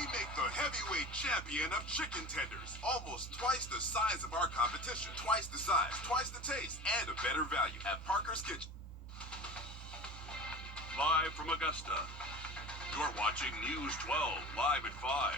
We make the heavyweight champion of chicken tenders, almost twice the size of our competition. Twice the size, twice the taste, and a better value at Parker's Kitchen. Live from Augusta, you're watching News 12 live at 5.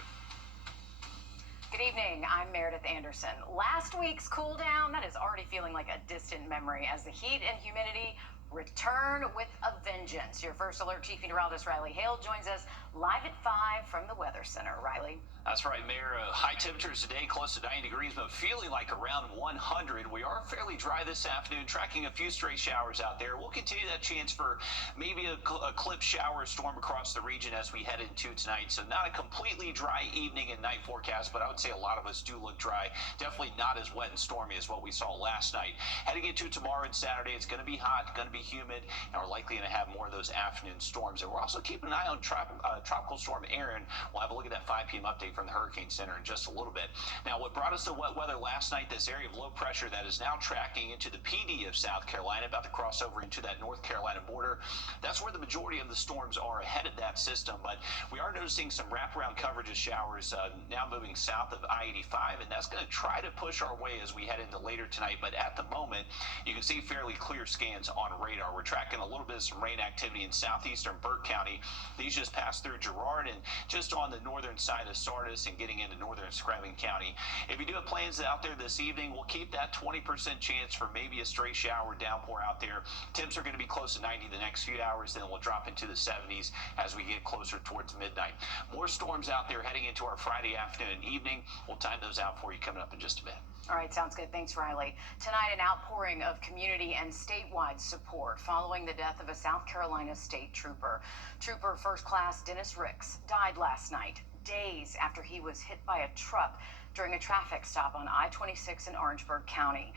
Good evening, I'm Meredith Anderson. Last week's cool down, that is already feeling like a distant memory as the heat and humidity return with a vengeance. Your first alert chief meteorologist Riley Hale joins us live at 5 from the Weather Center. Riley. That's right, Mayor. High temperatures today, close to 90 degrees, but feeling like around 100. We are fairly dry this afternoon, tracking a few stray showers out there. We'll continue that chance for maybe a clip shower storm across the region as we head into tonight. So not a completely dry evening and night forecast, but I would say a lot of us do look dry. Definitely not as wet and stormy as what we saw last night. Heading into tomorrow and Saturday, it's going to be hot, going to be humid, and we're likely going to have more of those afternoon storms. And we're also keeping an eye on Tropical Storm Aaron. We'll have a look at that 5 p.m. update from the Hurricane Center in just a little bit. Now, what brought us to wet weather last night, this area of low pressure that is now tracking into the PD of South Carolina, about to cross over into that North Carolina border. That's where the majority of the storms are ahead of that system, but we are noticing some wraparound coverage of showers now moving south of I-85, and that's going to try to push our way as we head into later tonight. But at the moment, you can see fairly clear scans on radar. We're tracking a little bit of some rain activity in southeastern Burke County. These just passed through Girard and just on the northern side of Sardis and getting into northern Screven County. If you do have plans out there this evening, we'll keep that 20% chance for maybe a stray shower downpour out there. Temps are going to be close to 90 the next few hours, then we'll drop into the 70s as we get closer towards midnight. More storms out there heading into our Friday afternoon and evening. We'll time those out for you coming up in just a bit. All right, sounds good. Thanks, Riley. Tonight, an outpouring of community and statewide support following the death of a South Carolina state trooper. Trooper First Class Dennis Ricks died last night, days after he was hit by a truck during a traffic stop on I-26 in Orangeburg County.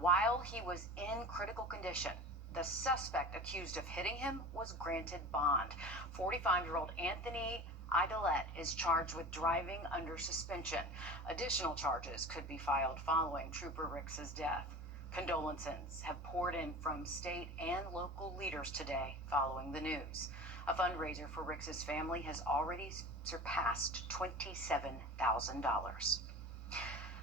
While he was in critical condition, the suspect accused of hitting him was granted bond. 45-year-old Anthony Idelette is charged with driving under suspension. Additional charges could be filed following Trooper Ricks's death. Condolences have poured in from state and local leaders today following the news. A fundraiser for Ricks's family has already surpassed $27,000.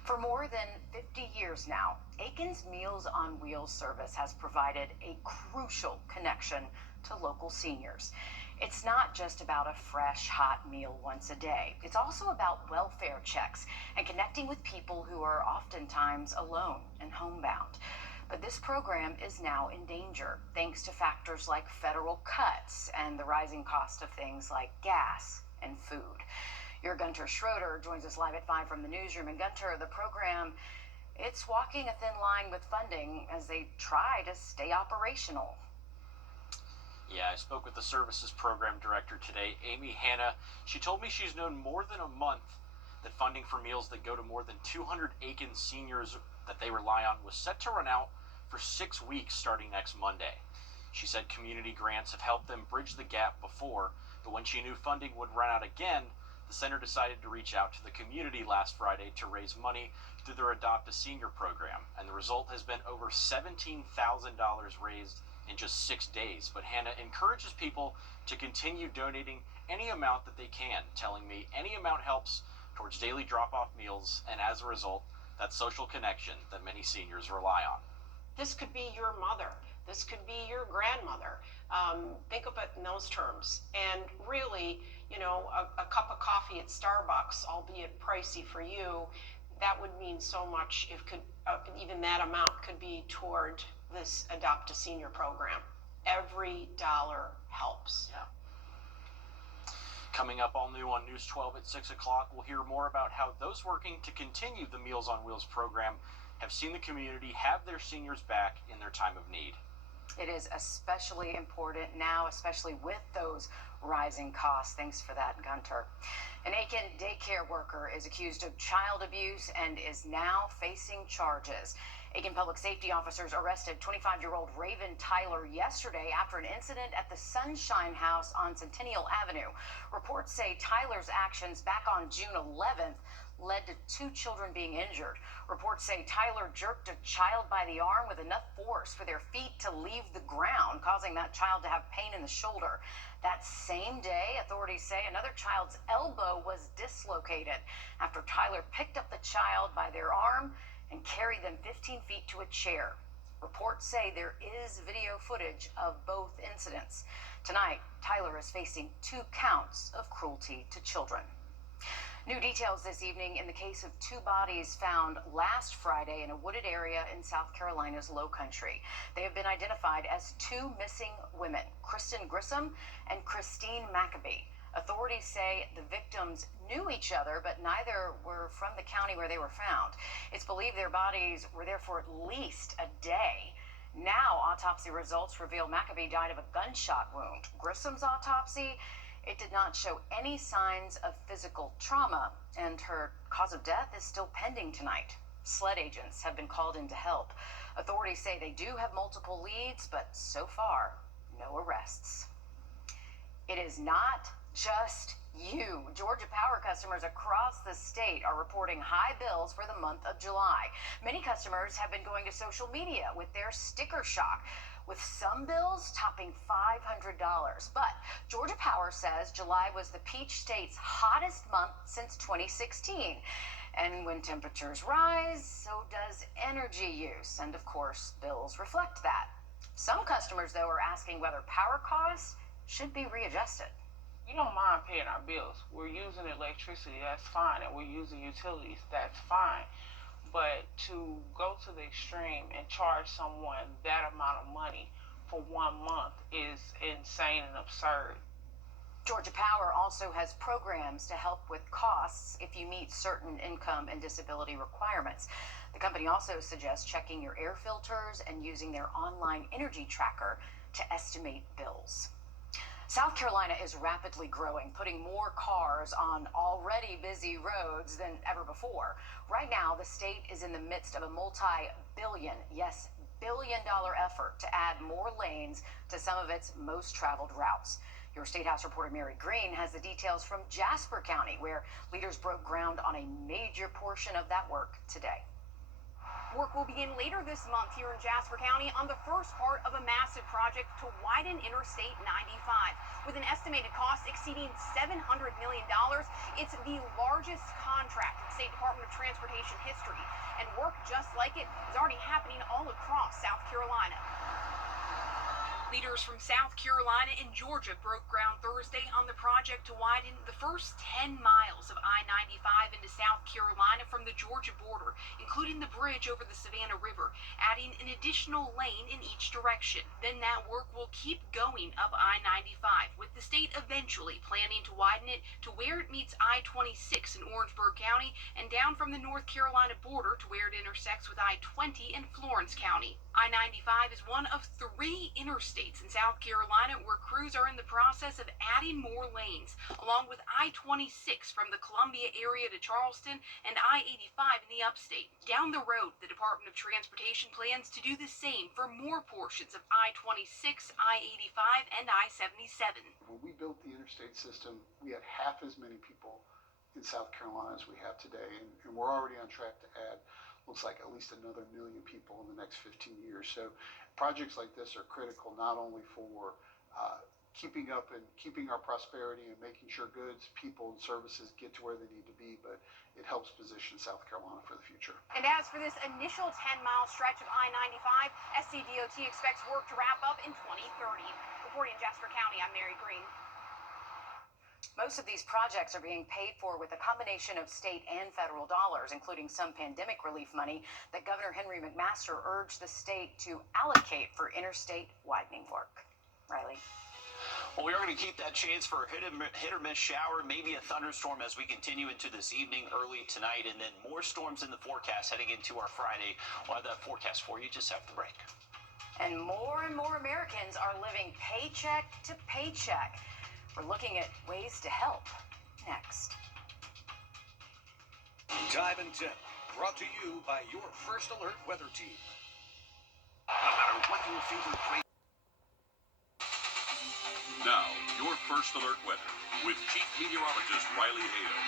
For more than 50 years now, Aiken's Meals on Wheels service has provided a crucial connection to local seniors. It's not just about a fresh, hot meal once a day. It's also about welfare checks and connecting with people who are oftentimes alone and homebound. But this program is now in danger thanks to factors like federal cuts and the rising cost of things like gas and food. Your Gunter Schroeder joins us live at 5 from the newsroom. And Gunter, the program, it's walking a thin line with funding as they try to stay operational. Yeah, I spoke with the services program director today, Amy Hanna. She told me she's known more than a month that funding for meals that go to more than 200 Aiken seniors that they rely on was set to run out for 6 weeks starting next Monday. She said community grants have helped them bridge the gap before, but when she knew funding would run out again, the center decided to reach out to the community last Friday to raise money through their Adopt a Senior program, and the result has been over $17,000 raised in just 6 days. But Hannah encourages people to continue donating any amount that they can, telling me any amount helps towards daily drop-off meals and, as a result, that social connection that many seniors rely on. This could be your mother. This could be your grandmother. Think of it in those terms. And really, you know, a cup of coffee at Starbucks, albeit pricey for you, that would mean so much. If even that amount could be toward this Adopt a Senior program. Every dollar helps. Yeah. Coming up all new on News 12 at 6 o'clock, we'll hear more about how those working to continue the Meals on Wheels program have seen the community have their seniors back in their time of need. It is especially important now, especially with those rising costs. Thanks for that, Gunter. An Aiken daycare worker is accused of child abuse and is now facing charges. Aiken public safety officers arrested 25-year-old Raven Tyler yesterday after an incident at the Sunshine House on Centennial Avenue. Reports say Tyler's actions back on June 11th led to 2 children being injured. Reports say Tyler jerked a child by the arm with enough force for their feet to leave the ground, causing that child to have pain in the shoulder. That same day, authorities say another child's elbow was dislocated after Tyler picked up the child by their arm and carried them 15 feet to a chair. Reports say there is video footage of both incidents. Tonight, Tyler is facing 2 counts of cruelty to children. New details this evening in the case of 2 bodies found last Friday in a wooded area in South Carolina's Low Country. They have been identified as 2 missing women, Kristen Grissom and Christine Maccabee. Authorities say the victims knew each other, but neither were from the county where they were found. It's believed their bodies were there for at least a day. Now, autopsy results reveal Maccabee died of a gunshot wound. Grissom's autopsy, it did not show any signs of physical trauma, and her cause of death is still pending tonight. SLED agents have been called in to help. Authorities say they do have multiple leads, but so far, no arrests. It is not just you. Georgia Power customers across the state are reporting high bills for the month of July. Many customers have been going to social media with their sticker shock, with some bills topping $500. But Georgia Power says July was the Peach State's hottest month since 2016. And when temperatures rise, so does energy use. And of course, bills reflect that. Some customers, though, are asking whether power costs should be readjusted. We don't mind paying our bills. We're using electricity, that's fine, and we're using utilities, that's fine. But to go to the extreme and charge someone that amount of money for 1 month is insane and absurd. Georgia Power also has programs to help with costs if you meet certain income and disability requirements. The company also suggests checking your air filters and using their online energy tracker to estimate bills. South Carolina is rapidly growing, putting more cars on already busy roads than ever before. Right now, the state is in the midst of a multi-billion, yes, billion-dollar effort to add more lanes to some of its most traveled routes. Your State House reporter Mary Green has the details from Jasper County, where leaders broke ground on a major portion of that work today. Work will begin later this month here in Jasper County on the first part of a massive project to widen Interstate 95. With an estimated cost exceeding $700 million, it's the largest contract in State Department of Transportation history. And work just like it is already happening all across South Carolina. Leaders from South Carolina and Georgia broke ground Thursday on the project to widen the first 10 miles of I-95 into South Carolina from the Georgia border, including the bridge over the Savannah River, adding an additional lane in each direction. Then that work will keep going up I-95, with the state eventually planning to widen it to where it meets I-26 in Orangeburg County and down from the North Carolina border to where it intersects with I-20 in Florence County. I-95 is one of 3 interstates in South Carolina where crews are in the process of adding more lanes, along with I-26 from the Columbia area to Charleston and I-85 in the upstate. Down the road, the Department of Transportation plans to do the same for more portions of I-26, I-85, and I-77. When we built the interstate system, we had half as many people in South Carolina as we have today, and we're already on track to add, looks like, at least another 1 million people in the next 15 years. So projects like this are critical not only for keeping up and keeping our prosperity and making sure goods, people, and services get to where they need to be, but it helps position South Carolina for the future. And as for this initial 10-mile stretch of I-95, SCDOT expects work to wrap up in 2030. Reporting in Jasper County, I'm Mary Green. Most of these projects are being paid for with a combination of state and federal dollars, including some pandemic relief money that Governor Henry McMaster urged the state to allocate for interstate widening work. Riley. Well, we are going to keep that chance for a hit or miss shower, maybe a thunderstorm as we continue into this evening, early tonight, and then more storms in the forecast heading into our Friday. We'll have that forecast for you just after the break. And more Americans are living paycheck to paycheck. We're looking at ways to help next. Time and Tip, brought to you by your First Alert weather team. No matter what your favorite place. Now, your First Alert weather with Chief Meteorologist Riley Hale.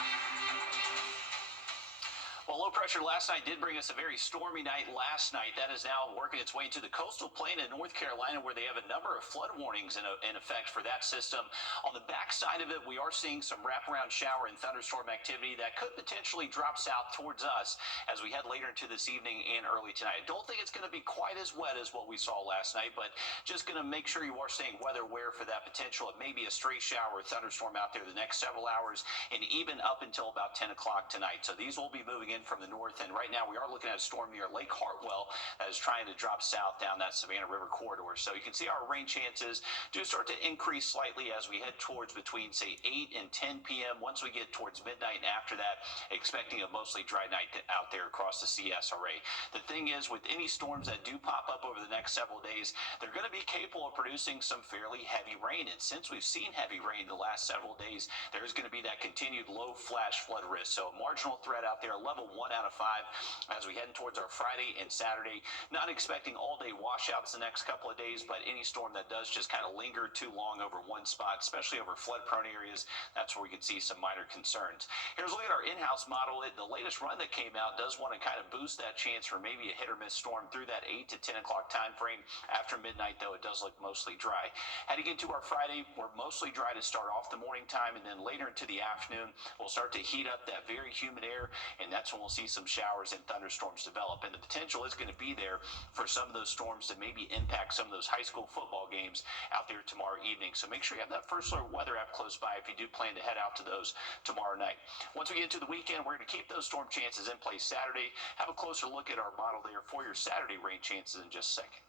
Well, low pressure last night did bring us a very stormy night last night. That is now working its way into the coastal plain in North Carolina, where they have a number of flood warnings in effect for that system. On the backside of it, we are seeing some wraparound shower and thunderstorm activity that could potentially drop south towards us as we head later into this evening and early tonight. I don't think it's going to be quite as wet as what we saw last night, but just going to make sure you are staying weather aware for that potential. It may be a stray shower or thunderstorm out there the next several hours and even up until about 10 o'clock tonight. So these will be moving in from the north, and right now we are looking at a storm near Lake Hartwell that is trying to drop south down that Savannah River corridor. So you can see our rain chances do start to increase slightly as we head towards between, say, 8 and 10 p.m. Once we get towards midnight and after that, expecting a mostly dry night out there across the CSRA. The thing is, with any storms that do pop up over the next several days, they're going to be capable of producing some fairly heavy rain. And since we've seen heavy rain the last several days, there's going to be that continued low flash flood risk. So a marginal threat out there, level 1 out of 5 as we head towards our Friday and Saturday. Not expecting all-day washouts the next couple of days, but any storm that does just kind of linger too long over one spot, especially over flood-prone areas, that's where we could see some minor concerns. Here's a look at our in-house model. The latest run that came out does want to kind of boost that chance for maybe a hit-or-miss storm through that 8 to 10 o'clock time frame. After midnight, though, it does look mostly dry. Heading into our Friday, we're mostly dry to start off the morning time, and then later into the afternoon, we'll start to heat up that very humid air, and that's when we'll see some showers and thunderstorms develop. And the potential is going to be there for some of those storms to maybe impact some of those high school football games out there tomorrow evening. So make sure you have that First Alert weather app close by if you do plan to head out to those tomorrow night. Once we get into the weekend, we're going to keep those storm chances in place Saturday. Have a closer look at our model there for your Saturday rain chances in just a second.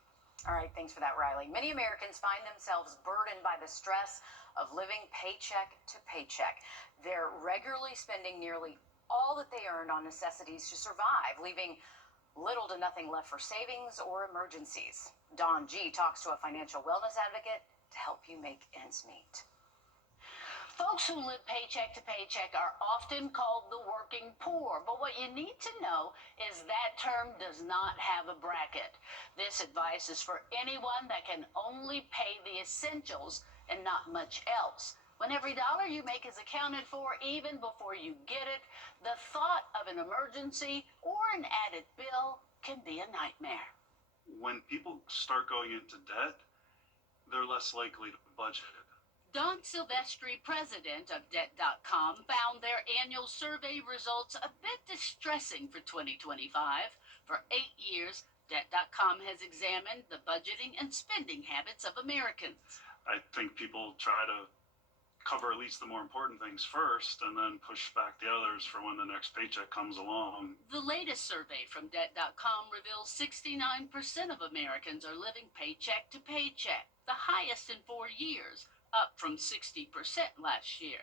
All right, thanks for that, Riley. Many Americans find themselves burdened by the stress of living paycheck to paycheck. They're regularly spending nearly all that they earned on necessities to survive, leaving little to nothing left for savings or emergencies. Don G talks to a financial wellness advocate to help you make ends meet. Folks who live paycheck to paycheck are often called the working poor, but what you need to know is that term does not have a bracket. This advice is for anyone that can only pay the essentials and not much else. When every dollar you make is accounted for, even before you get it, the thought of an emergency or an added bill can be a nightmare. When people start going into debt, they're less likely to budget it. Don Silvestri, president of Debt.com, found their annual survey results a bit distressing for 2025. For 8 years, Debt.com has examined the budgeting and spending habits of Americans. I think people try to cover at least the more important things first and then push back the others for when the next paycheck comes along. The latest survey from Debt.com reveals 69% of Americans are living paycheck to paycheck, the highest in 4 years, up from 60% last year.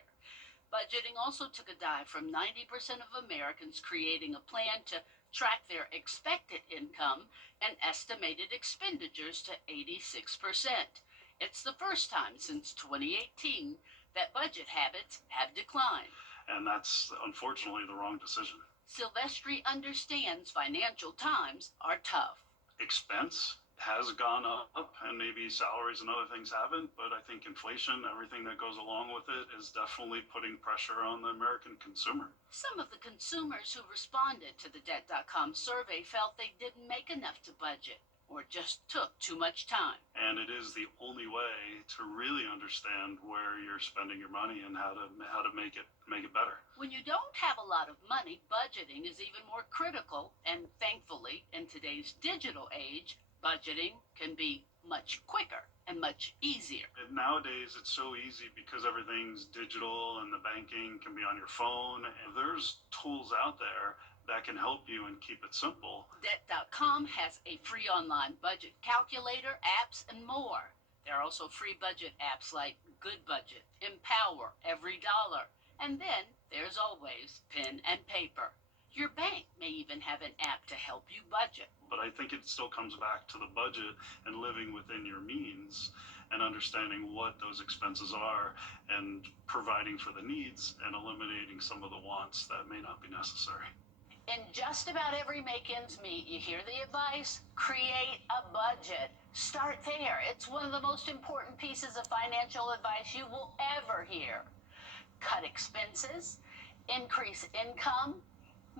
Budgeting also took a dive from 90% of Americans creating a plan to track their expected income and estimated expenditures to 86%. It's the first time since 2018 that budget habits have declined. And that's unfortunately the wrong decision. Silvestri understands financial times are tough. Expense has gone up, and maybe salaries and other things haven't, but I think inflation, everything that goes along with it, is definitely putting pressure on the American consumer. Some of the consumers who responded to the Debt.com survey felt they didn't make enough to budget, or just took too much time. And it is the only way to really understand where you're spending your money and how to make it better. When you don't have a lot of money, budgeting is even more critical, and thankfully, in today's digital age, budgeting can be much quicker and much easier. And nowadays, it's so easy because everything's digital and the banking can be on your phone. And there's tools out there that can help you and keep it simple. Debt.com has a free online budget calculator, apps, and more. There are also free budget apps like Good Budget, Empower, Every Dollar, and then there's always pen and paper. Your bank may even have an app to help you budget. But I think it still comes back to the budget and living within your means and understanding what those expenses are and providing for the needs and eliminating some of the wants that may not be necessary. In just about every Make Ends Meet, you hear the advice, create a budget. Start there. It's one of the most important pieces of financial advice you will ever hear. Cut expenses, increase income,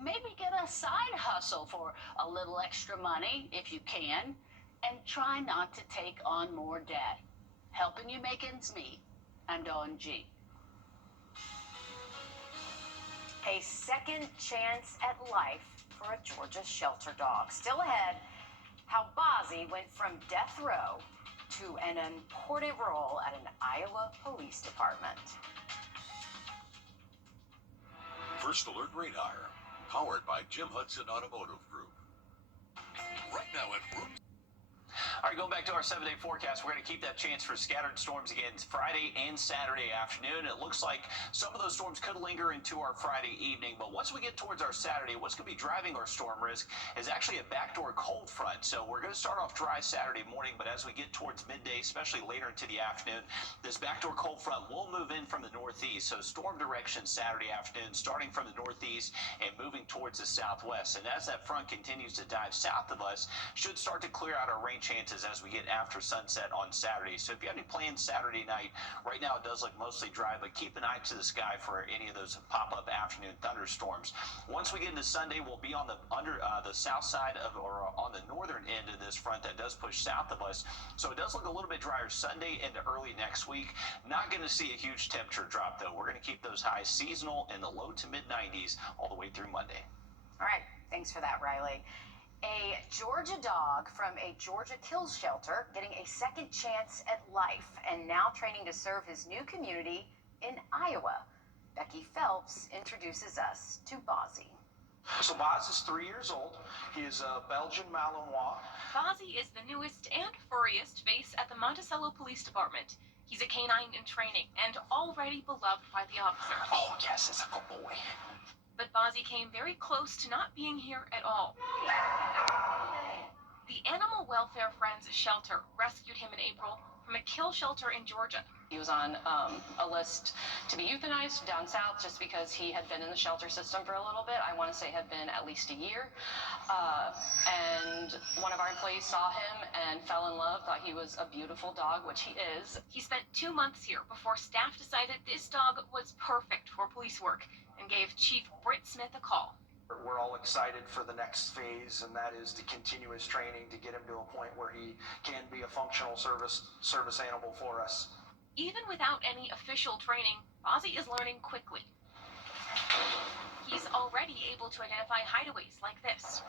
maybe get a side hustle for a little extra money if you can, and try not to take on more debt. Helping you make ends meet. I'm Dawn G. A second chance at life for a Georgia shelter dog. Still ahead, how Bozzy went from death row to an important role at an Iowa police department. First Alert Radar, powered by Jim Hudson Automotive Group. Right now at Room. All right, going back to our 7-day forecast, we're going to keep that chance for scattered storms again Friday and Saturday afternoon. It looks like some of those storms could linger into our Friday evening, but once we get towards our Saturday, what's going to be driving our storm risk is actually a backdoor cold front. So we're going to start off dry Saturday morning, but as we get towards midday, especially later into the afternoon, this backdoor cold front will move in from the northeast. So storm direction Saturday afternoon, starting from the northeast and moving towards the southwest. And as that front continues to dive south of us, should start to clear out our rain chances as we get after sunset on Saturday. So if you have any plans Saturday night, right now it does look mostly dry, but keep an eye to the sky for any of those pop-up afternoon thunderstorms. Once we get into Sunday, we'll be on the south side of, or on the northern end of this front that does push south of us. So it does look a little bit drier Sunday into early next week. Not going to see a huge temperature drop though. We're going to keep those highs seasonal in the low to mid 90s all the way through Monday. All right, thanks for that, Riley. A Georgia dog from a Georgia Kills shelter getting a second chance at life and now training to serve his new community in Iowa. Becky Phelps introduces us to Bozzy. So Boz is 3 years old. He is a Belgian Malinois. Bozzy is the newest and furriest face at the Monticello Police Department. He's a canine in training and already beloved by the officers. Oh yes, it's a good boy. But Bozzy came very close to not being here at all. The Animal Welfare Friends shelter rescued him in April from a kill shelter in Georgia. He was on a list to be euthanized down south just because he had been in the shelter system for a little bit. I want to say had been at least a year. And one of our employees saw him and fell in love, thought he was a beautiful dog, which he is. He spent 2 months here before staff decided this dog was perfect for police work and gave Chief Britt Smith a call. We're all excited for the next phase, and that is to continue his training to get him to a point where he can be a functional service animal for us. Even without any official training, Bozzy is learning quickly. He's already able to identify hideaways like this.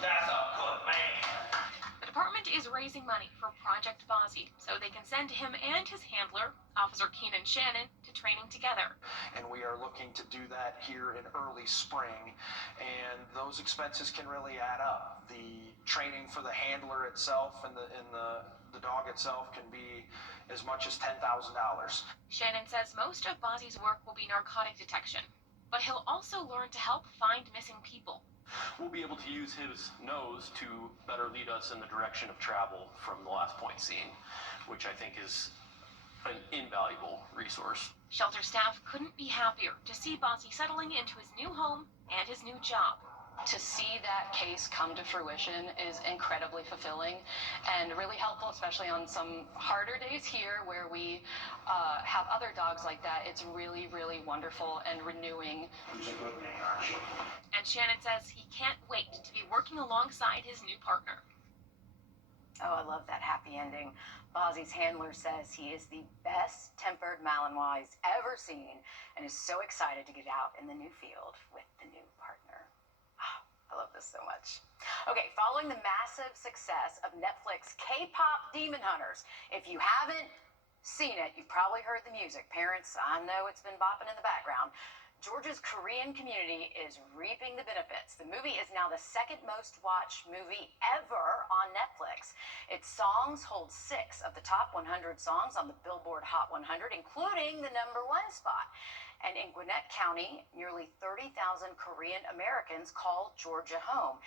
That's a good man. The department is raising money for Project Bozzy so they can send him and his handler, Officer Keenan Shannon, to training together. And we are looking to do that here in early spring, and those expenses can really add up. The training for the handler itself and the dog itself can be as much as $10,000. Shannon says most of Bozzy's work will be narcotic detection, but he'll also learn to help find missing people. We'll be able to use his nose to better lead us in the direction of travel from the last point seen, which I think is an invaluable resource. Shelter staff couldn't be happier to see Bozzy settling into his new home and his new job. To see that case come to fruition is incredibly fulfilling and really helpful, especially on some harder days here where we have other dogs like that. It's really, really wonderful and renewing. And Shannon says he can't wait to be working alongside his new partner. Oh, I love that happy ending. Bozzy's handler says he is the best-tempered Malinois he's ever seen and is so excited to get out in the new field with the new partner. I love this so much. Okay, following the massive success of Netflix K-pop Demon Hunters, if you haven't seen it, you've probably heard the music. Parents, I know it's been bopping in the background. Georgia's Korean community is reaping the benefits. The movie is now the second most watched movie ever on Netflix. Its songs hold 6 of the top 100 songs on the Billboard Hot 100, including the #1 spot. And in Gwinnett County, nearly 30,000 Korean Americans call Georgia home.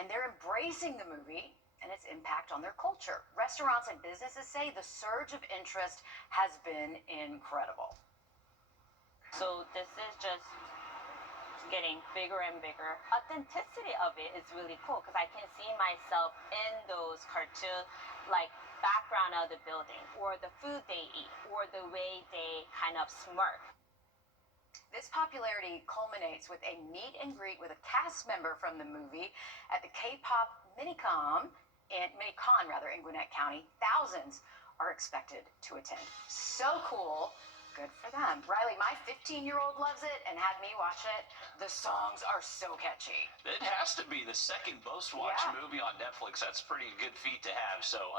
And they're embracing the movie and its impact on their culture. Restaurants and businesses say the surge of interest has been incredible. So this is just getting bigger and bigger. Authenticity of it is really cool because I can see myself in those cartoon like background of the building or the food they eat or the way they kind of smirk. This popularity culminates with a meet and greet with a cast member from the movie at the K-pop Minicon in Gwinnett County. Thousands are expected to attend. So cool. Good for them. Riley, my 15-year-old loves it and had me watch it. The songs are so catchy. It has to be the second most watched movie on Netflix. That's a pretty good feat to have, so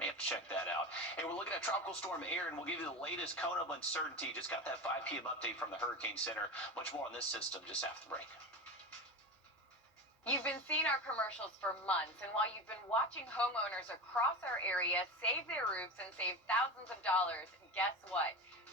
may have to check that out. Hey, we're looking at Tropical Storm Erin. We'll give you the latest cone of uncertainty. Just got that 5 p.m. update from the Hurricane Center. Much more on this system just after the break. You've been seeing our commercials for months, and while you've been watching homeowners across our area save their roofs and save thousands of dollars, guess what?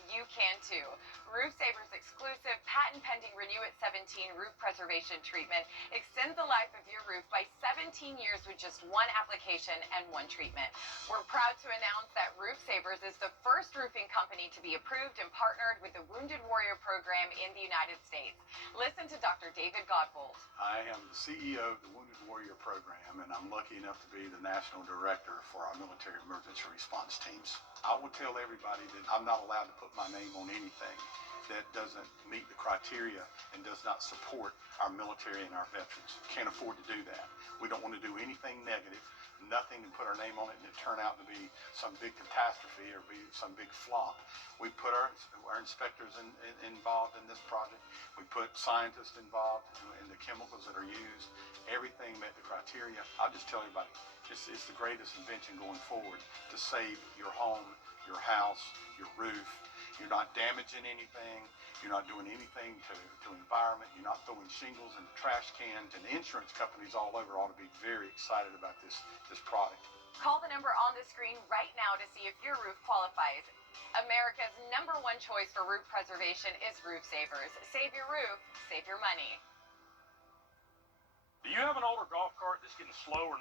You can too. Roof Saver's exclusive patent-pending Renew at 17 roof preservation treatment extends the life of your roof by 17 years with just one application and one treatment. We're proud to announce that Roof Savers is the first roofing company to be approved and partnered with the Wounded Warrior Program in the United States. Listen to Dr. David Godbold. I am the CEO of the Wounded Warrior Program, and I'm lucky enough to be the National Director for our military emergency response teams. I will tell everybody that I'm not allowed to put my name on anything that doesn't meet the criteria and does not support our military and our veterans. Can't afford to do that. We don't want to do anything negative, nothing to put our name on it and it turn out to be some big catastrophe or be some big flop. We put our inspectors involved in this project. We put scientists involved in the chemicals that are used. Everything met the criteria. I'll just tell everybody, it's the greatest invention going forward to save your home, your house, your roof. You're not damaging anything. You're not doing anything to environment. You're not throwing shingles in the trash cans. And insurance companies all over ought to be very excited about this product. Call the number on the screen right now to see if your roof qualifies. America's #1 choice for roof preservation is Roof Savers. Save your roof, save your money. Do you have an older golf cart that's getting slower?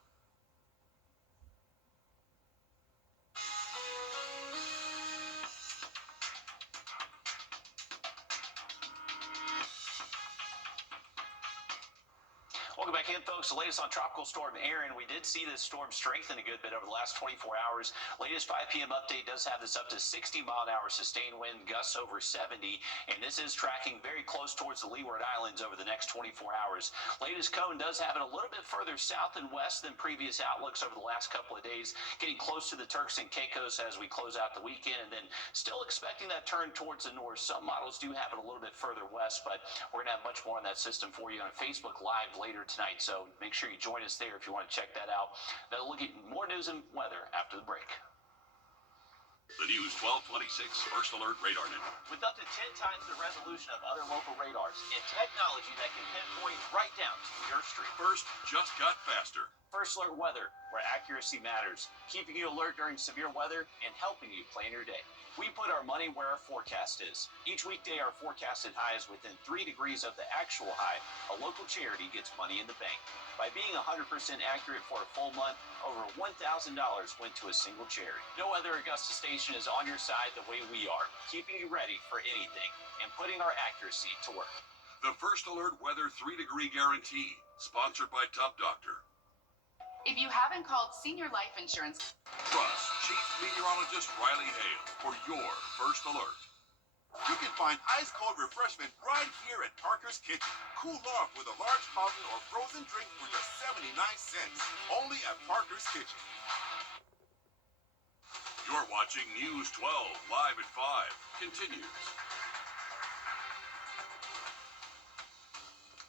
Welcome back in, folks. The latest on Tropical Storm Erin. We did see this storm strengthen a good bit over the last 24 hours. Latest 5 p.m. update does have this up to 60-mile-an-hour sustained wind, gusts over 70, and this is tracking very close towards the Leeward Islands over the next 24 hours. Latest cone does have it a little bit further south and west than previous outlooks over the last couple of days, getting close to the Turks and Caicos as we close out the weekend, and then still expecting that turn towards the north. Some models do have it a little bit further west, but we're going to have much more on that system for you on Facebook Live later tonight, so make sure you join us there if you want to check that out. Now, look at more news and weather after the break. The News 1226 First Alert Radar Network. With up to 10 times the resolution of other local radars and technology that can pinpoint right down to your street. First just got faster. First Alert Weather, where accuracy matters, keeping you alert during severe weather and helping you plan your day. We put our money where our forecast is. Each weekday, our forecasted high is within 3 degrees of the actual high. A local charity gets money in the bank. By being 100% accurate for a full month, over $1,000 went to a single charity. No other Augusta station is on your side the way we are, keeping you ready for anything and putting our accuracy to work. The First Alert Weather 3-degree guarantee, sponsored by Top Doctor. If you haven't called Senior Life Insurance, Trust Chief Meteorologist Riley Hale for your First Alert. You can find ice-cold refreshment right here at Parker's Kitchen. Cool off with a large fountain or frozen drink for just 79 cents. Only at Parker's Kitchen. You're watching News 12 live at 5. Continues.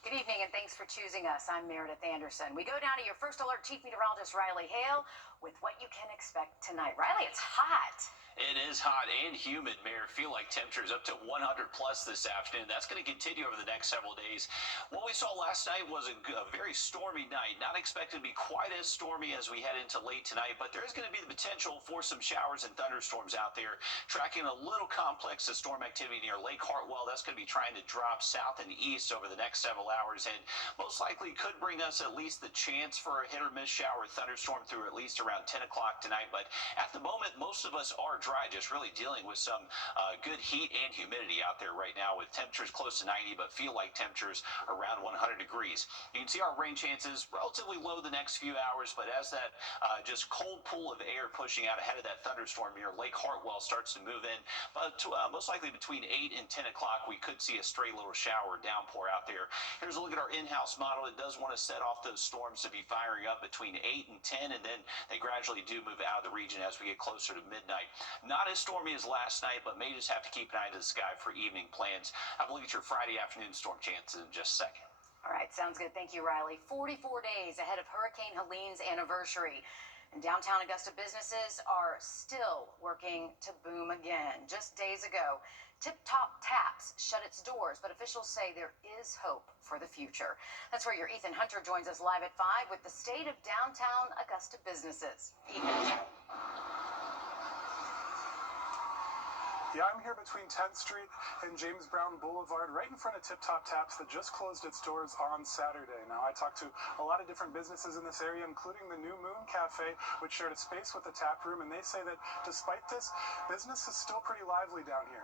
Good evening, and thanks for choosing us. I'm Meredith Anderson. We go down to your First Alert Chief Meteorologist, Riley Hale, with what you can expect tonight. Riley, it's hot. It is hot and humid, Mayor. Feel like temperatures up to 100 plus this afternoon. That's going to continue over the next several days. What we saw last night was a very stormy night. Not expected to be quite as stormy as we head into late tonight, but there is going to be the potential for some showers and thunderstorms out there. Tracking a little complex of storm activity near Lake Hartwell. That's going to be trying to drop south and east over the next several hours, and most likely could bring us at least the chance for a hit or miss shower thunderstorm through at least around 10 o'clock tonight. But at the moment, most of us are dry. dry, just really dealing with some good heat and humidity out there right now with temperatures close to 90, but feel like temperatures around 100 degrees. You can see our rain chances relatively low the next few hours, but as that just cold pool of air pushing out ahead of that thunderstorm near Lake Hartwell starts to move in, but most likely between 8 and 10 o'clock, we could see a stray little shower or downpour out there. Here's a look at our in-house model. It does want to set off those storms to be firing up between 8 and 10, and then they gradually do move out of the region as we get closer to midnight. Not as stormy as last night, but may just have to keep an eye to the sky for evening plans. Have a look at your Friday afternoon storm chances in just a second. All right, sounds good. Thank you, Riley. 44 days ahead of Hurricane Helene's anniversary. And downtown Augusta businesses are still working to boom again. Just days ago, Tip Top Taps shut its doors, but officials say there is hope for the future. That's where your Ethan Hunter joins us live at 5 with the state of downtown Augusta businesses. Ethan. Yeah, I'm here between 10th Street and James Brown Boulevard, right in front of Tip Top Taps that just closed its doors on Saturday. Now, I talked to a lot of different businesses in this area, including the New Moon Cafe, which shared a space with the tap room, and they say that despite this, business is still pretty lively down here.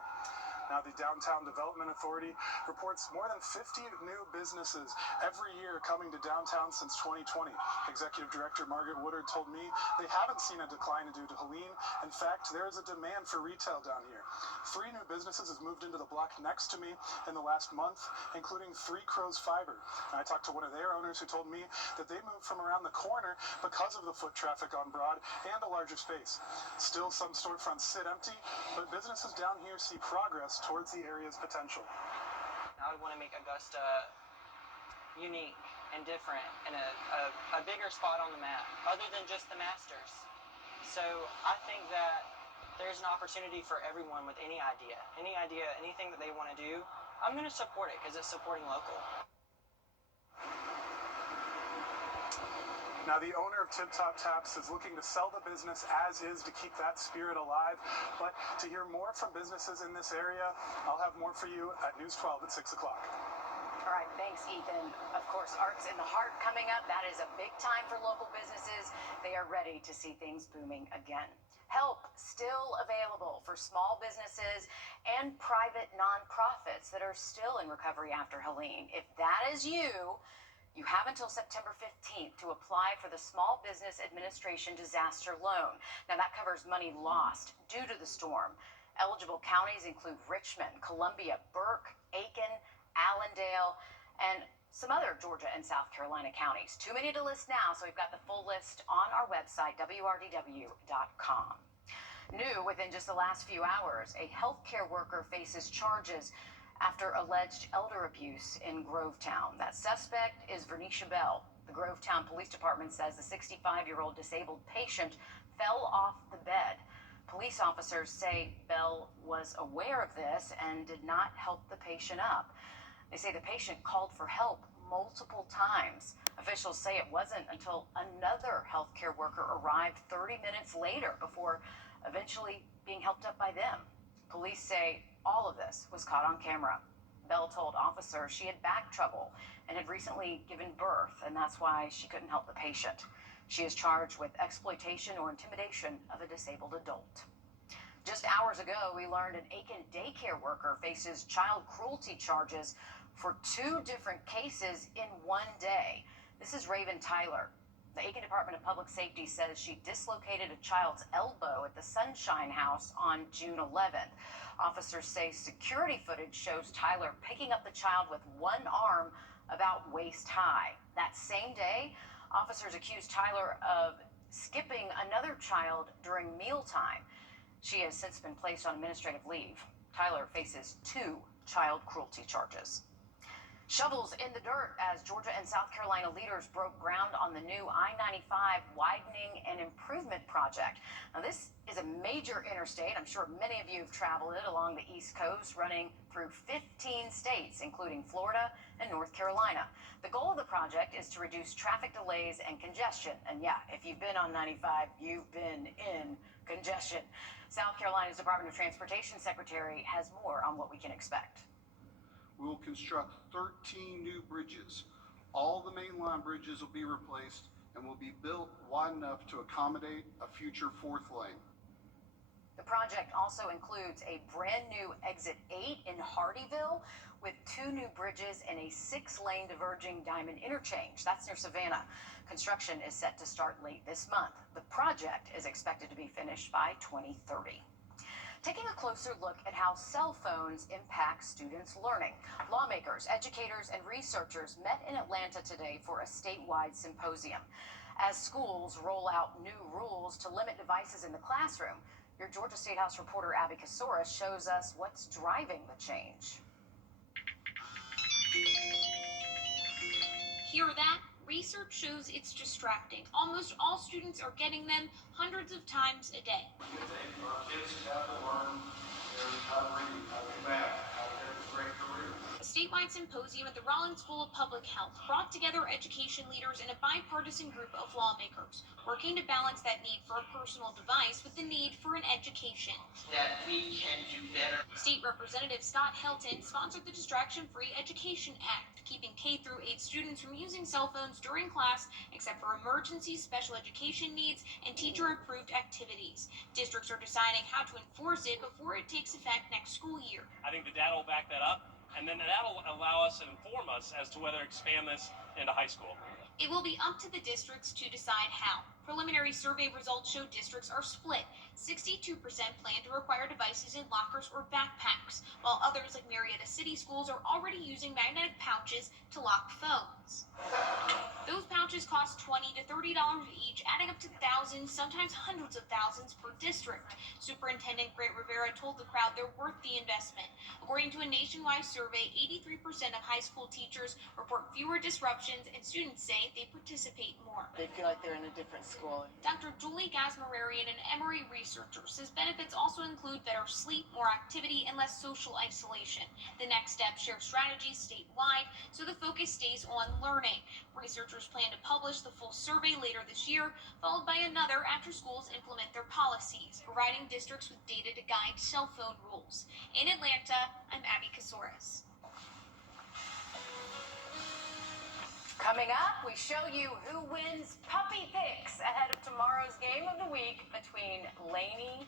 Now, the Downtown Development Authority reports more than 50 new businesses every year coming to downtown since 2020. Executive Director Margaret Woodard told me they haven't seen a decline due to Helene. In fact, there is a demand for retail down here. 3 new businesses have moved into the block next to me in the last month, including 3 Crows Fiber. And I talked to one of their owners who told me that they moved from around the corner because of the foot traffic on Broad and a larger space. Still, some storefronts sit empty, but businesses down here see progress towards the area's potential. I would want to make Augusta unique and different and a bigger spot on the map, other than just the Masters. So I think that there's an opportunity for everyone with any idea, anything that they want to do. I'm going to support it because it's supporting local. Now, the owner of Tip Top Taps is looking to sell the business as is to keep that spirit alive. But to hear more from businesses in this area, I'll have more for you at News 12 at 6 o'clock. All right, thanks, Ethan. Of course, Arts in the Heart coming up. That is a big time for local businesses. They are ready to see things booming again. Help still available for small businesses and private nonprofits that are still in recovery after Helene. If that is you, you have until September 15th to apply for the Small Business Administration Disaster Loan. Now, that covers money lost due to the storm. Eligible counties include Richmond, Columbia, Burke, Aiken, Allendale, and some other Georgia and South Carolina counties. Too many to list now, so we've got the full list on our website, wrdw.com. New within just the last few hours, a healthcare worker faces charges after alleged elder abuse in Grovetown. That suspect is Vernisha Bell. The Grovetown Police Department says the 65-year-old disabled patient fell off the bed. Police officers say Bell was aware of this and did not help the patient up. They say the patient called for help multiple times. Officials say it wasn't until another healthcare worker arrived 30 minutes later before eventually being helped up by them. Police say all of this was caught on camera. Bell told officers she had back trouble and had recently given birth, and that's why she couldn't help the patient. She is charged with exploitation or intimidation of a disabled adult. Just hours ago, we learned an Aiken daycare worker faces child cruelty charges for 2 different cases in one day. This is Raven Tyler. The Aiken Department of Public Safety says she dislocated a child's elbow at the Sunshine House on June 11th. Officers say security footage shows Tyler picking up the child with one arm about waist high. That same day, officers accused Tyler of skipping another child during mealtime. She has since been placed on administrative leave. Tyler faces 2 child cruelty charges. Shovels in the dirt as Georgia and South Carolina leaders broke ground on the new I-95 widening and improvement project. Now, this is a major interstate. I'm sure many of you have traveled it along the East Coast, running through 15 states, including Florida and North Carolina. The goal of the project is to reduce traffic delays and congestion. And yeah, if you've been on 95, you've been in congestion. South Carolina's Department of Transportation Secretary has more on what we can expect. We will construct 13 new bridges. All the mainline bridges will be replaced and will be built wide enough to accommodate a future 4th lane. The project also includes a brand new Exit 8 in Hardeeville with 2 new bridges and a 6-lane diverging diamond interchange. That's near Savannah. Construction is set to start late this month. The project is expected to be finished by 2030. Taking a closer look at how cell phones impact students' learning. Lawmakers, educators, and researchers met in Atlanta today for a statewide symposium. As schools roll out new rules to limit devices in the classroom, your Georgia State House reporter Abby Kasoris shows us what's driving the change. Hear that? Research shows it's distracting. Almost all students are getting them hundreds of times a day. Our kids have to learn how to read, how to do math, how to get a great career. A statewide symposium at the Rollins School of Public Health brought together education leaders and a bipartisan group of lawmakers, working to balance that need for a personal device with the need for an education. That we can do better. State Representative Scott Helton sponsored the Distraction-Free Education Act, keeping K-8 students from using cell phones during class except for emergency special education needs and teacher-approved activities. Districts are deciding how to enforce it before it takes effect next school year. I think the data will back that up, and then that'll allow us and inform us as to whether to expand this into high school. It will be up to the districts to decide how. Preliminary survey results show districts are split. 62% plan to require devices in lockers or backpacks, while others like Marietta City Schools are already using magnetic pouches to lock phones. Those pouches cost $20 to $30 each, adding up to thousands, sometimes hundreds of thousands per district. Superintendent Grant Rivera told the crowd they're worth the investment. According to a nationwide survey, 83% of high school teachers report fewer disruptions, and students say they participate more. They feel like they're in a different school. Dr. Julie Gasmararian, an Emory researcher, says benefits also include better sleep, more activity, and less social isolation. The next step shares strategies statewide, so the focus stays on learning. Researchers plan to publish the full survey later this year, followed by another after schools implement their policies, providing districts with data to guide cell phone rules. In Atlanta, I'm Abby Kasoris. Coming up, we show you who wins puppy picks ahead of tomorrow's game of the week between Laney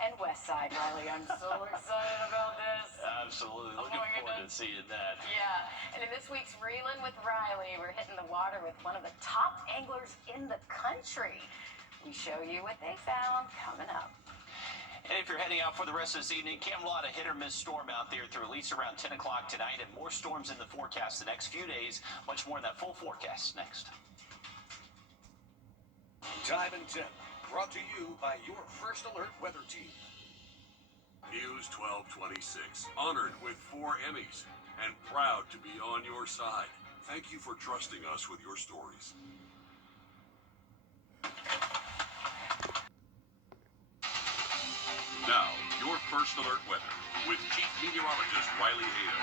and Westside. Riley, I'm so excited about this. Absolutely. Looking forward to seeing that. Yeah. And in this week's Reelin' with Riley, we're hitting the water with one of the top anglers in the country. We show you what they found coming up. And if you're heading out for the rest of this evening, Camelot, a hit or miss storm out there through at least around 10 o'clock tonight, and more storms in the forecast the next few days. Much more in that full forecast next. Time and Tip, brought to you by your First Alert weather team. News 1226, honored with 4 Emmys and proud to be on your side. Thank you for trusting us with your stories. Now, your First Alert weather with Chief Meteorologist Riley Hale.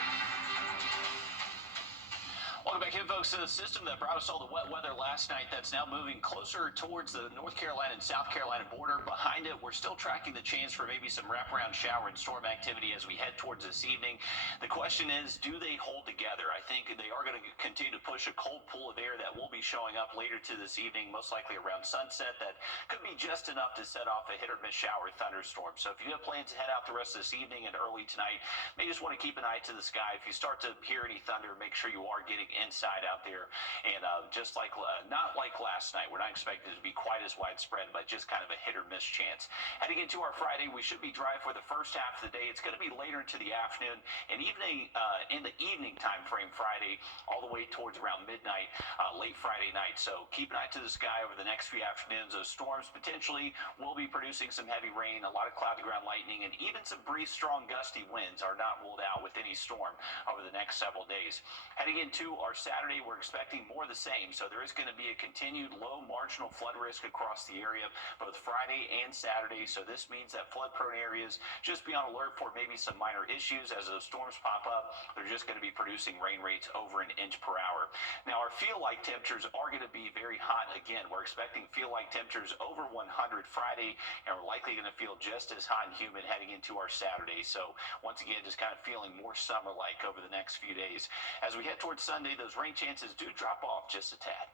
Welcome back in, folks, to the system that brought us all the wet weather last night. That's now moving closer towards the North Carolina and South Carolina border. Behind it, we're still tracking the chance for maybe some wraparound shower and storm activity as we head towards this evening. The question is, do they hold together? I think they are going to continue to push a cold pool of air that will be showing up later to this evening, most likely around sunset. That could be just enough to set off a hit or miss shower thunderstorm. So if you have plans to head out the rest of this evening and early tonight, may just want to keep an eye to the sky. If you start to hear any thunder, make sure you are getting inside out there, and just like not like last night, we're not expecting it to be quite as widespread, but just kind of a hit or miss chance. Heading into our Friday, we should be dry for the first half of the day. It's going to be later into the afternoon and evening, in the evening time frame Friday, all the way towards around midnight, late Friday night. So keep an eye to the sky over the next few afternoons. Those storms potentially will be producing some heavy rain, a lot of cloud to ground lightning, and even some breeze, strong gusty winds are not ruled out with any storm over the next several days. Heading into our Saturday, we're expecting more of the same, so there is going to be a continued low marginal flood risk across the area both Friday and Saturday. So this means that flood prone areas just be on alert for maybe some minor issues as those storms pop up. They're just going to be producing rain rates over an inch per hour. Now our feel like temperatures are going to be very hot again. We're expecting feel like temperatures over 100 Friday, and we're likely going to feel just as hot and humid heading into our Saturday. So once again, just kind of feeling more summer like over the next few days. As we head towards Sunday, those rain chances do drop off just a tad.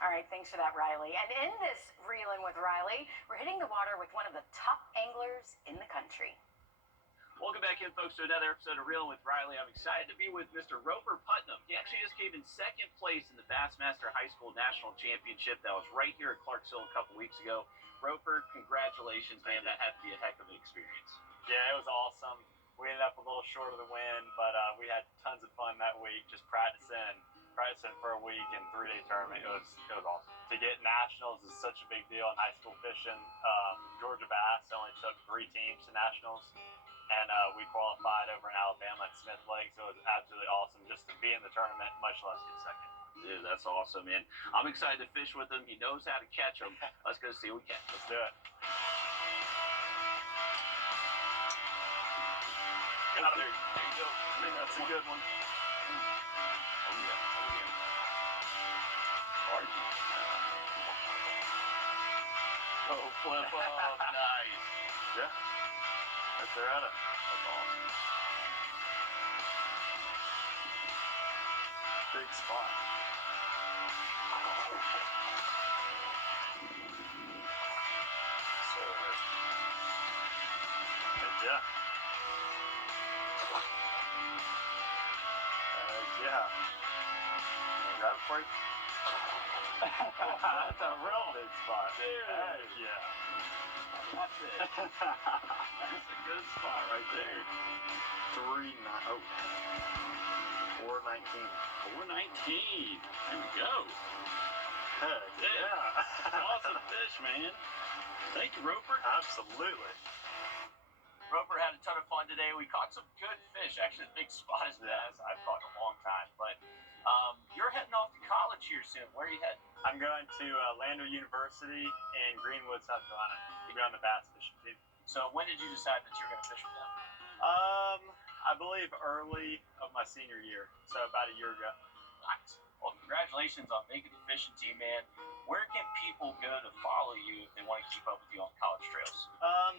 All right, thanks for that, Riley. And in this Reelin' with Riley, we're hitting the water with one of the top anglers in the country. Welcome back in, folks, to another episode of Reelin' with Riley. I'm excited to be with Mr. Roper Putnam. He actually just came in second place in the Bassmaster High School National Championship that was right here at Clarksville a couple weeks ago. Roper, congratulations, man. That had to be a heck of an experience. Yeah, it was awesome. We ended up a little short of the win, but we had tons of fun that week, just practicing for a week and 3-day tournament. It was awesome. To get nationals is such a big deal in high school fishing. Georgia Bass only took 3 teams to nationals, and we qualified over in Alabama at Smith Lake, so it was absolutely awesome just to be in the tournament, much less get second. Dude, that's awesome, man. I'm excited to fish with him. He knows how to catch them. Let's go see what we catch. Let's do it. Got him. There you go. I think that's a good one. Oh, yeah. Oh, flip up. Nice. Yeah. Right there at it. That's awesome. Big spot. So, yeah. Yeah. Grab it for you? That's a real big spot. Dude. Hey, yeah. That's it. That's a good spot right there. 419. 419. There we go. Heck, yeah. Awesome fish, man. Thank you, Roper. Absolutely. Roper had a ton of fun today. We caught some good fish. Actually, the big spot is bass I've caught in a long time. But you're heading off to college here soon. Where are you heading? I'm going to Lander University in Greenwood, South Carolina, to be on the bass fishing team. So when did you decide that you were going to fish with them? I believe early of my senior year, so about a year ago. Nice. Well, congratulations on making the fishing team, man. Where can people go to follow you if they want to keep up with you on college trails?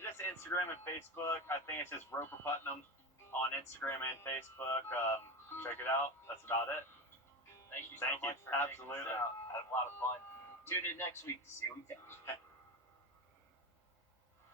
Just Instagram and Facebook. I think it's just Roper Putnam on Instagram and Facebook. Check it out. That's about it. Thank you so much for Absolutely. taking us out. Had a lot of fun. Tune in next week to see what we catch.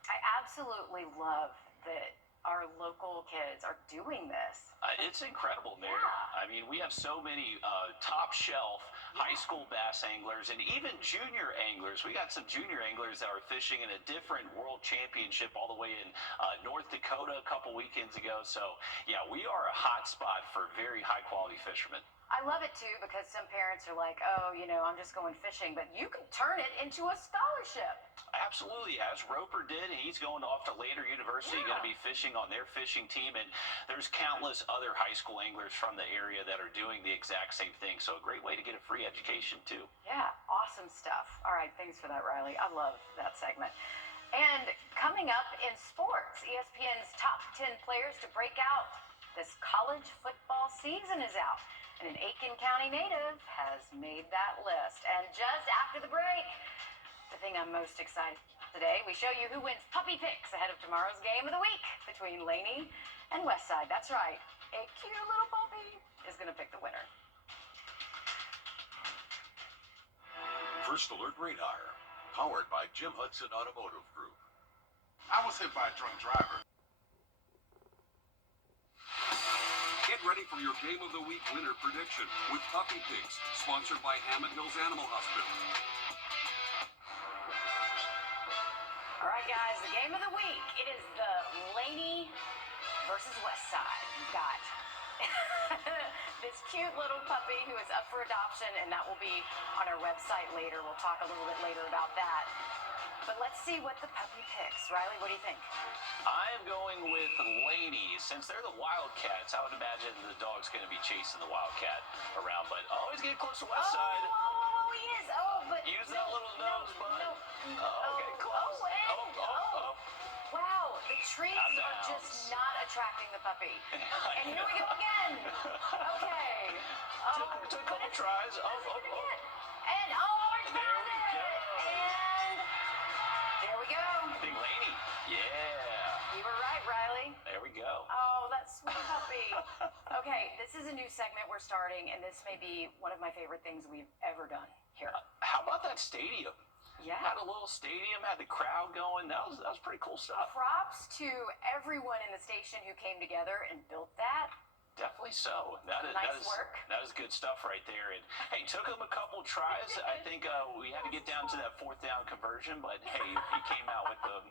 I absolutely love that our local kids are doing this. It's incredible, Mary. Yeah. I mean, we have so many top shelf high school bass anglers and even junior anglers. We got some junior anglers that are fishing in a different world championship all the way in North Dakota a couple weekends ago. So, yeah, we are a hot spot for very high quality fishermen. I love it too because some parents are like, oh, I'm just going fishing, but you can turn it into a scholarship. Absolutely, as Roper did, and he's going off to Lander University, going to be fishing on their fishing team, and there's countless other high school anglers from the area that are doing the exact same thing, so a great way to get a free education, too. Yeah, awesome stuff. All right, thanks for that, Riley. I love that segment. And coming up in sports, ESPN's top 10 players to break out. This college football season is out, and an Aiken County native has made that list. And just after the break, the thing I'm most excited today, we show you who wins puppy picks ahead of tomorrow's game of the week between Laney and Westside. That's right, a cute little puppy is going to pick the winner. First Alert Radar, powered by Jim Hudson Automotive Group. I was hit by a drunk driver. Get ready for your Game of the Week winner prediction with Puppy Picks, sponsored by Hammond Mills Animal Hospital. All right, guys, the game of the week. It is the Laney versus Westside. We've got this cute little puppy who is up for adoption, and that will be on our website later. We'll talk a little bit later about that. But let's see what the puppy picks. Riley, what do you think? I am going with Laney. Since they're the Wildcats, I would imagine the dog's going to be chasing the Wildcat around, but always get close to Westside. Oh, he is. Oh, but use that little nose, bud. Okay, close. Wow, the treats are just not attracting the puppy. And here we go again. Okay. Took a couple tries. And we found it. And there we go. Big Laney. Yeah. You were right, Riley. There we go. Oh, that sweet puppy. Okay, this is a new segment we're starting, and this may be one of my favorite things we've ever done here. How about that stadium? Yeah. Had a little stadium, had the crowd going. That was pretty cool stuff. Props to everyone in the station who came together and built that. Definitely so. Nice work. That is good stuff right there. And hey, took him a couple tries. I think we had to get down to that 4th down conversion, but hey, he came out with the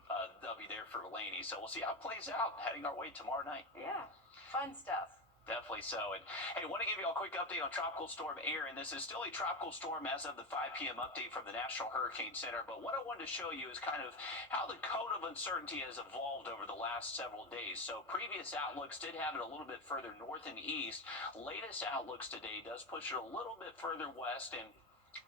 W there for Laney. So we'll see how it plays out heading our way tomorrow night. Yeah, fun stuff. Definitely so. And hey, I want to give you all a quick update on Tropical Storm Aaron. This is still a tropical storm as of the 5 p.m. update from the National Hurricane Center. But what I wanted to show you is kind of how the cone of uncertainty has evolved over the last several days. So previous outlooks did have it a little bit further north and east. Latest outlooks today does push it a little bit further west and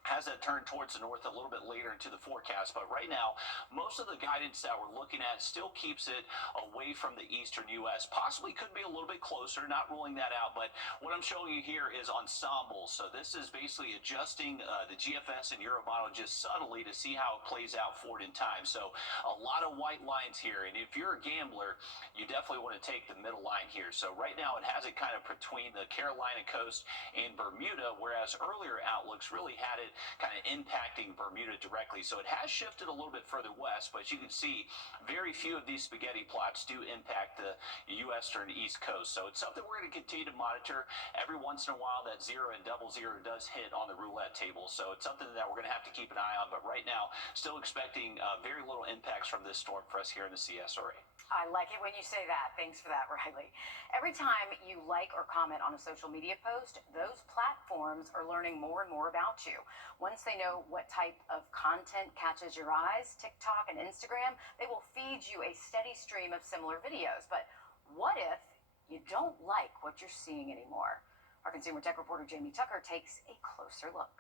has that turned towards the north a little bit later into the forecast. But right now, most of the guidance that we're looking at still keeps it away from the eastern U.S. Possibly could be a little bit closer, not ruling that out. But what I'm showing you here is ensembles. So this is basically adjusting the GFS and Euro model just subtly to see how it plays out forward in time. So a lot of white lines here. And if you're a gambler, you definitely want to take the middle line here. So right now, it has it kind of between the Carolina coast and Bermuda, whereas earlier outlooks really had it kind of impacting Bermuda directly. So it has shifted a little bit further west, but you can see very few of these spaghetti plots do impact the western east coast. So it's something we're going to continue to monitor. Every once in a while, that 0 and 00 does hit on the roulette table. So it's something that we're going to have to keep an eye on. But right now, still expecting very little impacts from this storm for us here in the CSRA. I like it when you say that. Thanks for that, Riley. Every time you like or comment on a social media post, those platforms are learning more and more about you. Once they know what type of content catches your eyes, TikTok and Instagram, they will feed you a steady stream of similar videos. But what if you don't like what you're seeing anymore? Our consumer tech reporter Jamie Tucker takes a closer look.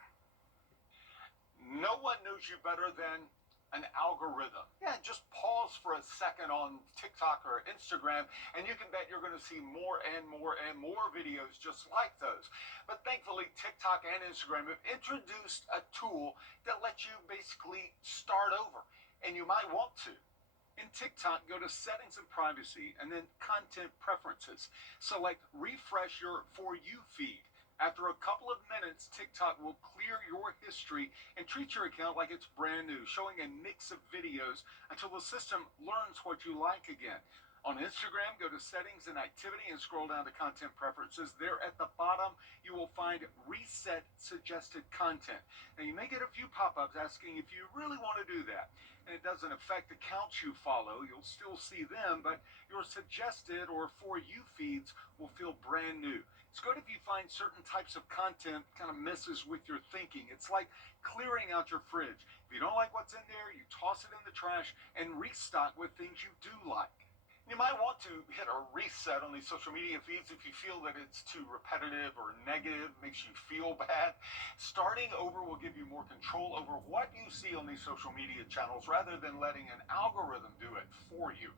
No one knows you better than an algorithm. Yeah, just pause for a second on TikTok or Instagram, and you can bet you're going to see more and more and more videos just like those. But thankfully, TikTok and Instagram have introduced a tool that lets you basically start over, and you might want to. In TikTok, go to Settings and Privacy, and then Content Preferences. Select Refresh Your For You feed. After a couple of minutes, TikTok will clear your history and treat your account like it's brand new, showing a mix of videos until the system learns what you like again. On Instagram, go to Settings and Activity and scroll down to Content Preferences. There at the bottom, you will find Reset Suggested Content. Now, you may get a few pop-ups asking if you really want to do that. And it doesn't affect accounts you follow. You'll still see them, but your suggested or For You feeds will feel brand new. It's good if you find certain types of content kind of messes with your thinking. It's like clearing out your fridge. If you don't like what's in there, you toss it in the trash and restock with things you do like. You might want to hit a reset on these social media feeds if you feel that it's too repetitive or negative, makes you feel bad. Starting over will give you more control over what you see on these social media channels rather than letting an algorithm do it for you.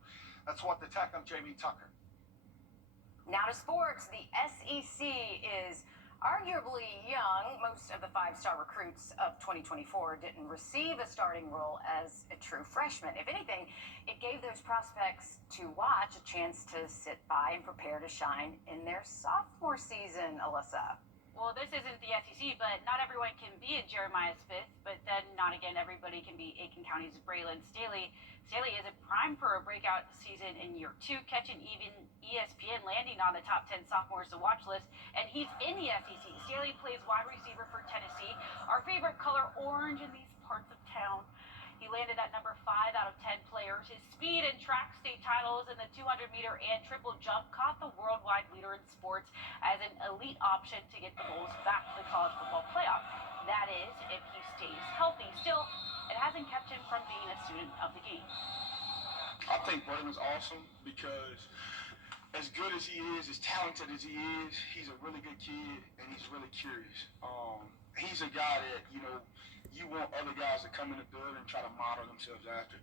That's What the Tech. I'm Jamie Tucker. Now to sports. The SEC is arguably young. Most of the five-star recruits of 2024 didn't receive a starting role as a true freshman. If anything, it gave those prospects to watch a chance to sit by and prepare to shine in their sophomore season, Alyssa. Well, this isn't the SEC, but not everyone can be a Jeremiah Smith, but then not again everybody can be Aiken County's Braylon Staley. Staley is primed for a breakout season in year 2, catching even ESPN landing on the top 10 sophomores to watch list, and he's in the SEC. Staley plays wide receiver for Tennessee, our favorite color orange in these parts of town. He landed at number 5 out of 10 players. His speed and track state titles in the 200-meter and triple jump caught the worldwide leader in sports as an elite option to get the Bulls back to the college football playoff. That is, if he stays healthy. Still, it hasn't kept him from being a student of the game. I think Braylon's awesome because as good as he is, as talented as he is, he's a really good kid and he's really curious. He's a guy that, you want other guys to come in the building and try to model themselves after.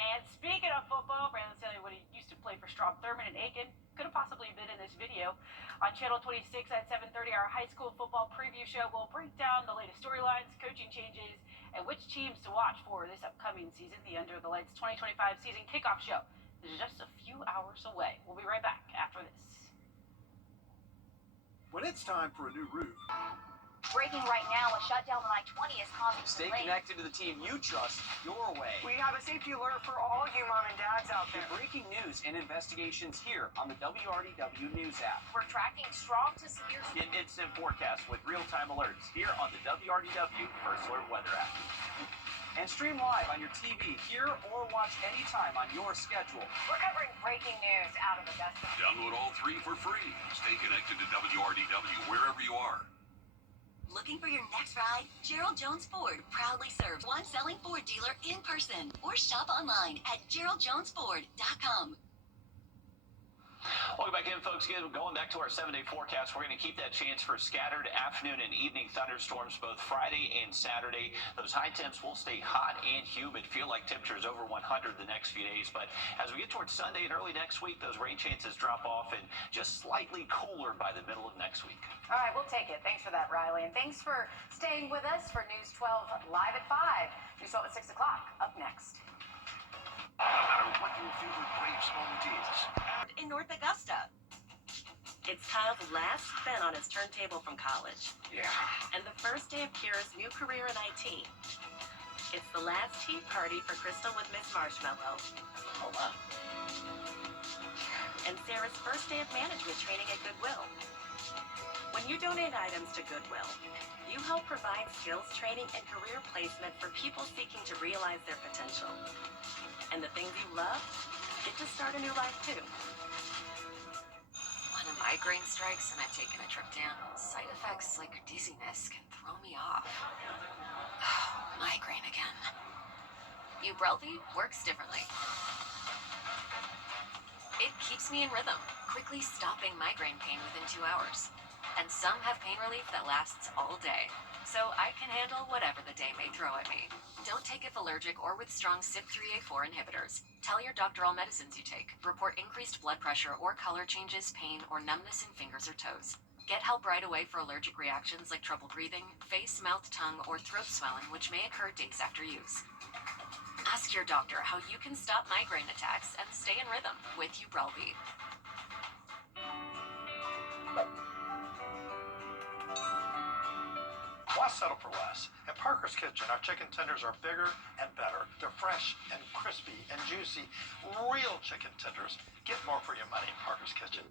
And speaking of football, Braylon Staley, when he used to play for Strom Thurmond and Aiken, could have possibly been in this video. On Channel 26 at 7:30, our high school football preview show will break down the latest storylines, coaching changes, and which teams to watch for this upcoming season. The Under the Lights 2025 season kickoff show is just a few hours away. We'll be right back after this. it's time for a new roof. Breaking right now, a shutdown on I-20 is causing Stay delays. connected to the team you trust your way. We have a safety alert for all you mom and dads out there. Breaking news and investigations here on the WRDW News app. We're tracking strong to severe. Get instant forecasts with real-time alerts here on the WRDW First Alert Weather app. And stream live on your TV, here or watch anytime on your schedule. We're covering breaking news out of Augusta. Download all 3 for free. Stay connected to WRDW wherever you are. Looking for your next ride? Gerald Jones Ford proudly serves one selling Ford dealer in person or shop online at GeraldJonesFord.com. Welcome back in, folks. Again, going back to our 7-day forecast, we're going to keep that chance for scattered afternoon and evening thunderstorms both Friday and Saturday. Those high temps will stay hot and humid, feel like temperatures over 100 the next few days. But as we get towards Sunday and early next week, those rain chances drop off and just slightly cooler by the middle of next week. All right, we'll take it. Thanks for that, Riley. And thanks for staying with us for News 12 live at 5. News 12 at 6 o'clock. Up next. No matter what your favorite Braves moment is. In North Augusta. It's Kyle's last spin on his turntable from college. Yeah. And the first day of Kira's new career in IT. It's the last tea party for Crystal with Miss Marshmallow. Hola. And Sarah's first day of management training at Goodwill. When you donate items to Goodwill, you help provide skills training and career placement for people seeking to realize their potential. And the things you love get to start a new life too. When a migraine strikes and I've taken a trip down, side effects like dizziness can throw me off. Migraine again. Wrdw works differently. It keeps me in rhythm, quickly stopping migraine pain within 2 hours. And some have pain relief that lasts all day. So I can handle whatever the day may throw at me. Don't take if allergic or with strong CYP3A4 inhibitors. Tell your doctor all medicines you take. Report increased blood pressure or color changes, pain, or numbness in fingers or toes. Get help right away for allergic reactions like trouble breathing, face, mouth, tongue, or throat swelling, which may occur days after use. Ask your doctor how you can stop migraine attacks and stay in rhythm with Wrdw. Why settle for less? At Parker's Kitchen, our chicken tenders are bigger and better. They're fresh and crispy and juicy. Real chicken tenders. Get more for your money at Parker's Kitchen.